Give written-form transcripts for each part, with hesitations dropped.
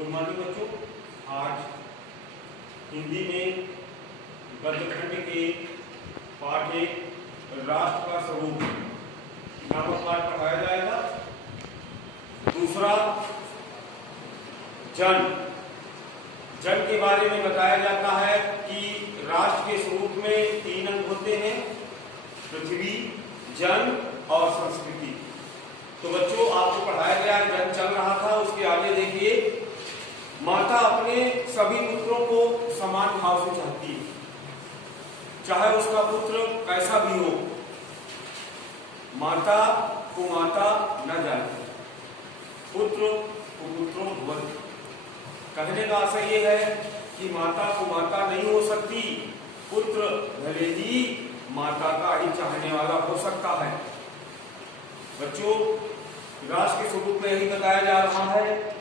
Good morning बच्चों। आज हिंदी में गद्यखंड के पाठ एक राष्ट्र का स्वरूप नामक पाठ पढ़ाया जाएगा। दूसरा जन के बारे में बताया जाता है कि राष्ट्र के स्वरूप में 3 अंग होते हैं, पृथ्वी, जन और संस्कृति। तो बच्चों आपको पढ़ाया गया जन चल रहा था, उसके आगे देखिए, माता अपने सभी पुत्रों को समान भाव से चाहती है, चाहे उसका पुत्र कैसा भी हो। माता को माता न जानती, पुत्र को पुत्रों भवति। कहने का आशय यह है कि माता को माता नहीं हो सकती, पुत्र भले ही माता का ही चाहने वाला हो सकता है। बच्चों, राष्ट्र के स्वरूप में यही बताया जा रहा है।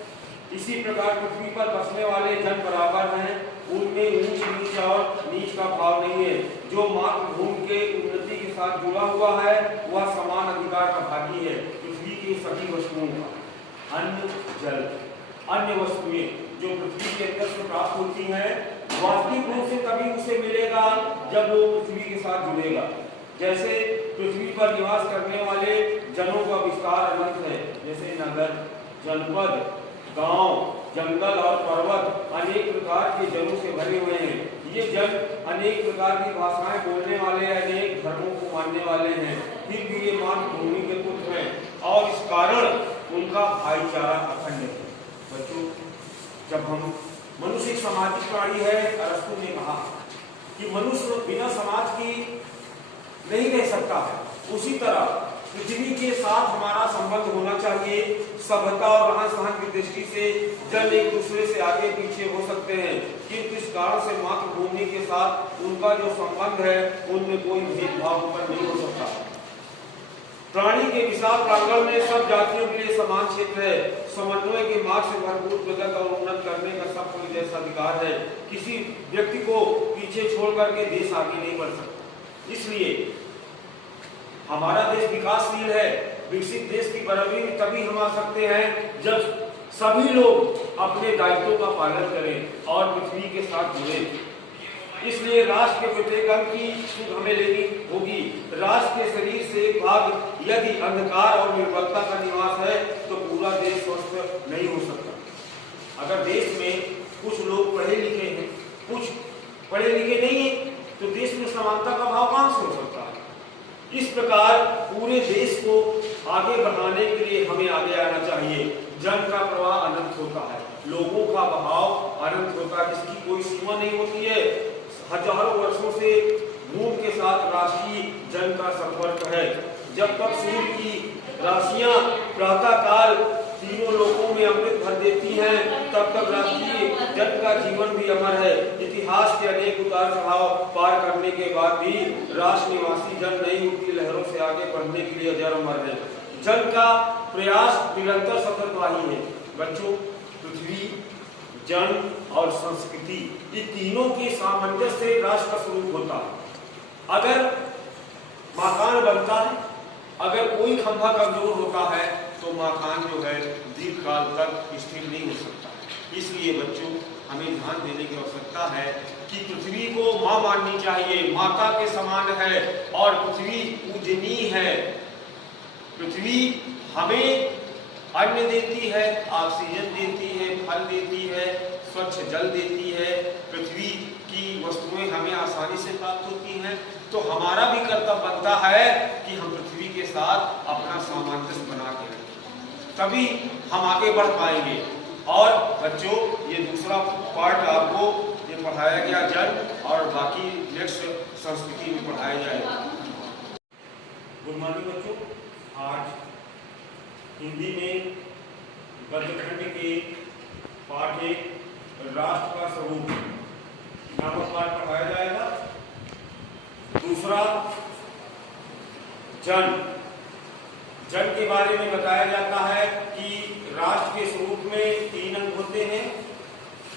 इसी प्रकार पृथ्वी पर बसने वाले जन बराबर हैं, उनमें ऊंच नीच और नीच का भाव नहीं है। जो मातृभूमि के उन्नति के साथ जुड़ा हुआ है वह समान अधिकार का भागी है। पृथ्वी की सभी वस्तुओं का, अन्न, जल, अन्य वस्तुएं जो पृथ्वी के अंदर से प्राप्त होती हैं, वास्तविक रूप से तभी उसे मिलेगा जब वो पृथ्वी के साथ जुड़ेगा। जैसे पृथ्वी पर निवास करने वाले जनों का विस्तार अनंत है, जैसे नगर, जनपद, गांव, जंगल और पर्वत अनेक प्रकार के जनों से भरे हुए हैं। ये जन अनेक प्रकार की भाषाएं बोलने वाले, अनेक धर्मों को मानने वाले हैं, फिर भी ये मातृभूमि के पुत्र हैं और इस कारण उनका भाईचारा अखंड है। बच्चों, जब हम मनुष्य एक सामाजिक प्राणी है, अरस्तु ने कहा कि मनुष्य बिना समाज की नहीं रह सकता है। उसी तरह पृथ्वी के साथ हमारा संबंध होना चाहिए। सभ्यता और रहन सहन की दृष्टि से जन एक दूसरे से आगे पीछे हो सकते हैं, किंतु इस कारण से मातृभूमि के साथ उनका जो संबंध है उनमें कोई भेदभाव उत्पन्न नहीं हो सकता। प्राणी के विशाल प्रांगण में सब जातियों के लिए समान क्षेत्र है। समन्वय के मार्ग से भरपूर प्रगत और उन्नत करने का सबको जैसा अधिकार है। किसी व्यक्ति को पीछे छोड़ करके देश आगे नहीं बढ़ सकता। इसलिए हमारा देश विकासशील है। विकसित देश की बराबरी में तभी हम आ सकते हैं जब सभी लोग अपने दायित्वों का पालन करें और पृथ्वी के साथ जुड़े। इसलिए राष्ट्र के प्रत्येक अंग की सुध हमें लेनी होगी। राष्ट्र के शरीर से एक भाग यदि अंधकार और निर्बलता का निवास है तो पूरा देश स्वस्थ नहीं हो सकता। अगर देश में कुछ लोग पढ़े लिखे हैं, कुछ पढ़े लिखे नहीं है, तो देश में समानता का भाव कहां से हो सकता है। इस प्रकार पूरे देश को आगे बढ़ाने के लिए हमें आगे आना चाहिए। जन का प्रवाह अनंत होता है, लोगों का बहाव अनंत होता है, जिसकी कोई सीमा नहीं होती है। हजारों वर्षों से भूमि के साथ राष्ट्रीय जन का संपर्क है। जब तक सूर्य की राशियां प्रातः काल तीनों लोकों में अमृत भर देती हैं, तब तक राष्ट्रीय जन का जीवन भी अमर है। इतिहास के अनेक उतार चढ़ाव पार करने के बाद भी राष्ट्र निवासी जन नई उठती लहरों से आगे बढ़ने के लिए अजर अमर है। जन का प्रयास निरंतर सततवाही है। बच्चों, पृथ्वी, जन और संस्कृति, ये तीनों के सामंजस्य से राष्ट्र का स्वरूप होता है। अगर मकान बनता है, अगर कोई खंभा कमजोर होता है तो मकान जो है दीर्घकाल तक स्थिर नहीं हो सकता। इसलिए बच्चों, हमें ध्यान देने की आवश्यकता है कि पृथ्वी को मां माननी चाहिए, माता के समान है और पृथ्वी पूजनीय है। पृथ्वी हमें अन्न देती है, ऑक्सीजन देती है, फल देती है, स्वच्छ जल देती है। पृथ्वी की वस्तुएं हमें आसानी से प्राप्त होती हैं। तो हमारा भी कर्तव्य बनता है कि हम पृथ्वी के साथ अपना सामंजस्य बना के रखें, तभी हम आगे बढ़ पाएंगे। और बच्चों, ये दूसरा पार्ट आपको ये पढ़ाया गया जन, और बाकी नेक्स्ट संस्कृति में पढ़ाया जाएगा। गुड मॉर्निंग बच्चों। आज हिंदी में गद्यखंड के पाठ एक राष्ट्र का स्वरूप नामक पाठ पढ़ाया जाएगा। दूसरा जन के बारे में बताया जाता है कि राष्ट्र के स्वरूप में 3 अंग होते हैं,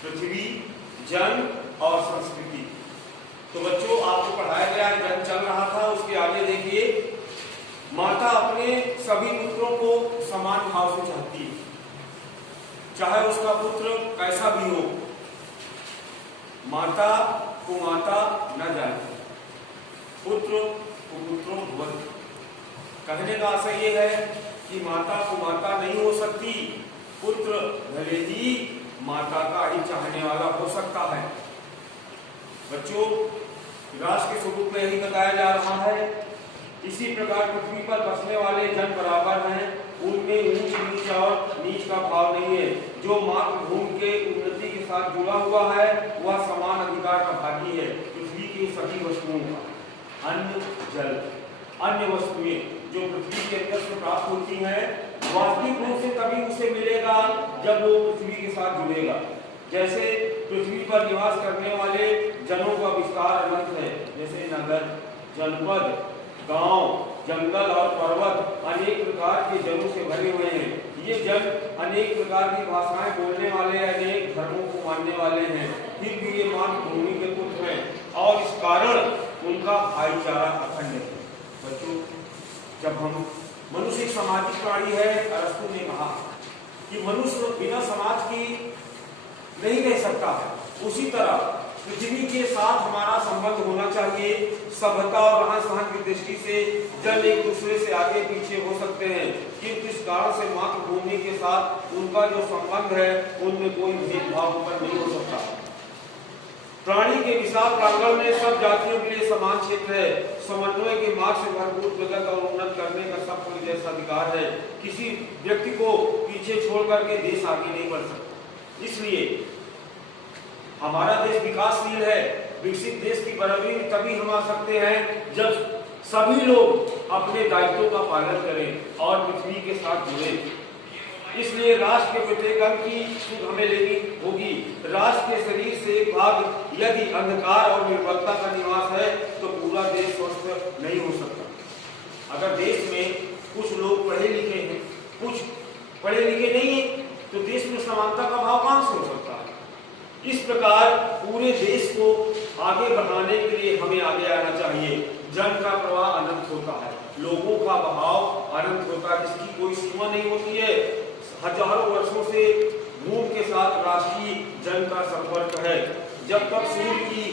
पृथ्वी, जन और संस्कृति। तो बच्चों, आपको पढ़ाया गया जन चल रहा था, उसके आगे देखिए, माता अपने सभी पुत्रों को समान भाव से चाहती है, चाहे उसका पुत्र कैसा भी हो, माता को माता न जाने, पुत्र कुपुत्रो भवति। कहने का आशय ये है कि माता को माता नहीं हो सकती, पुत्र भले ही माता का ही चाहने वाला हो सकता है। बच्चों, राष्ट्र के स्वरूप में यही बताया जा रहा है। इसी प्रकार पृथ्वी पर बसने वाले जन बराबर हैं, उनमें ऊंच नीच और नीच का भाव नहीं है। जो मातृभूमि के उन्नति के साथ जुड़ा हुआ है वह समान अधिकार का भागी है। पृथ्वी की सभी वस्तुओं का, अन्न, जल, अन्य वस्तुएं जो पृथ्वी के अंदर से प्राप्त होती हैं, वास्तविक रूप से तभी उसे मिलेगा जब वो पृथ्वी के साथ जुड़ेगा। जैसे पृथ्वी पर निवास करने वाले जनों का विस्तार अनंत है, जैसे नगर, जनपद, गांव, जंगल और पर्वत अनेक प्रकार के जनों से भरे हुए हैं। ये जन अनेक प्रकार की भाषाएं बोलने वाले, अनेक धर्मों को मानने वाले हैं, फिर भी ये मातृभूमि के पुत्र हैं और इस कारण उनका भाईचारा अखंड है। बच्चों, जब हम मनुष्य सामाजिक प्राणी है, अरस्तु ने कहा कि मनुष्य बिना समाज की नहीं रह सकता है। उसी तरह पृथ्वी के साथ हमारा संबंध होना चाहिए। सभ्यता और रहन सहन की दृष्टि से जन एक दूसरे से आगे पीछे हो सकते हैं, किंतु इस कारण से मातृभूमि के साथ उनका जो संबंध है उनमें कोई भेदभाव उत्पन्न नहीं हो सकता। प्राणी के विशाल प्रांगण में सब जातियों के लिए समान क्षेत्र है। समन्वय के मार्ग से भरपूर प्रगति और उन्नत करने का सबको जैसा अधिकार है। किसी व्यक्ति को पीछे छोड़ करके देश आगे नहीं बढ़ सकता। इसलिए हमारा देश विकासशील है। विकसित देश की बराबरी तभी हम आ सकते हैं जब सभी लोग अपने दायित्वों का पालन करें और पृथ्वी के साथ जुड़े। इसलिए राष्ट्र के प्रत्येक अंग की सुध हमें लेनी होगी। राष्ट्र के शरीर से एक भाग यदि अंधकार और निर्बलता का निवास है तो पूरा देश स्वस्थ नहीं हो सकता। अगर देश में कुछ लोग पढ़े लिखे हैं, कुछ पढ़े लिखे नहीं है, तो देश में समानता का भाव कहां से हो सकता है। इस प्रकार पूरे देश को आगे बढ़ाने के लिए हमें आगे आना चाहिए। जन का प्रवाह अनंत होता है, लोगों का बहाव अनंत होता है, जिसकी कोई सीमा नहीं होती है। हजारों वर्षों से भूमि के साथ राष्ट्रीय जन का संपर्क है। जब तक सूर्य की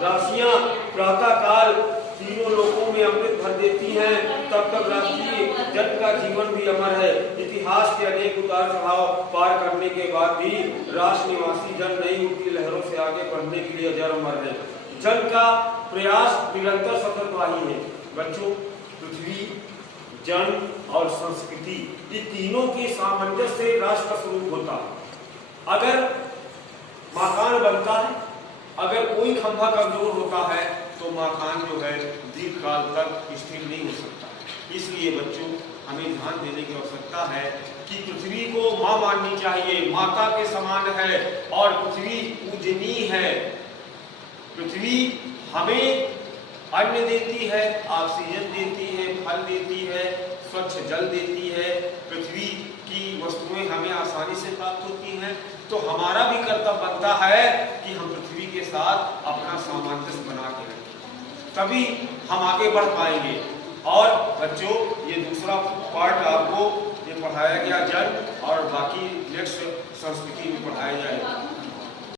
राशियां प्रातः काल तीनों लोकों में अमृत भर देती हैं, तब तक राष्ट्रीय जन का जीवन भी अमर है। इतिहास के अनेक उतार चढ़ाव पार करने के बाद भी राष्ट्र निवासी जन नई उठती लहरों से आगे बढ़ने के लिए अजर अमर है। जन का प्रयास निरंतर सततवाही है। बच्चों, पृथ्वी, जन और संस्कृति, ये तीनों के सामंजस्य से राष्ट्र का स्वरूप होता है। अगर मकान बनता है, अगर कोई खंभा कमजोर होता है तो मकान जो है दीर्घ काल तक स्थिर नहीं हो सकता। इसलिए बच्चों, हमें ध्यान देने की आवश्यकता है कि पृथ्वी को माँ माननी चाहिए, माता के समान है और पृथ्वी पूजनीय है। पृथ्वी हमें अन्न देती है, ऑक्सीजन देती है, फल देती है, स्वच्छ जल देती है। पृथ्वी की वस्तुएं हमें आसानी से प्राप्त होती हैं, तो हमारा भी कर्तव्य बनता है कि हम पृथ्वी के साथ अपना सामंजस्य बना के रखें, तभी हम आगे बढ़ पाएंगे। और बच्चों, ये दूसरा पार्ट आपको ये पढ़ाया गया जन, और बाकी नेक्स्ट संस्कृति में पढ़ाया जाएगा।